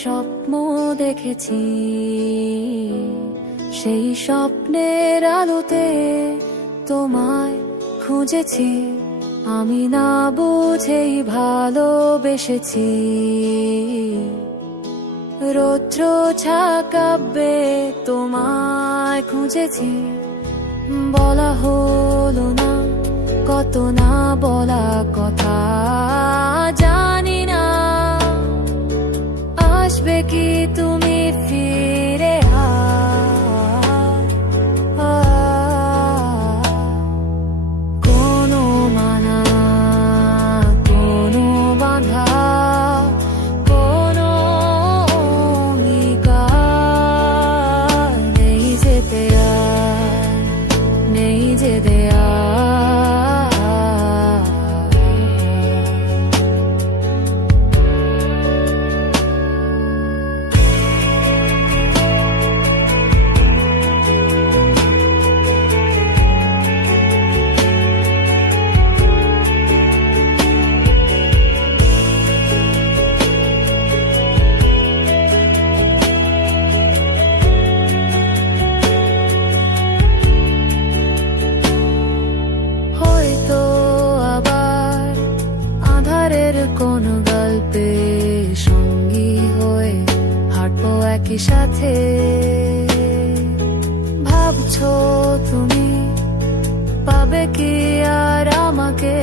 স্বপ্ন দেখেছি, সেই স্বপ্নের আলোতে তোমায় খুঁজেছি, আমি না বুঝেই ভালোবেসেছি। রৌদ্র ছাকাবে তোমায় খুঁজেছি, বলা হলো না কত না বলা কথা। জানি না আসবে কি তুমি ফিরে, কোনো মানা কোনো বাধা কোনো অঙ্গীকার নেই যেতে আর, নেই যেতে আর। কোন গল্পে সঙ্গী হয়ে হাঁটবো একই সাথে। ভাবছো তুমি পাবে কি আর আমাকে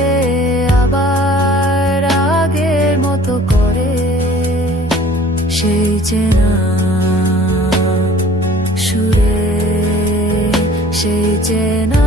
আবার আগের মতো করে, সেই চেনা সুরে, সেই চেনা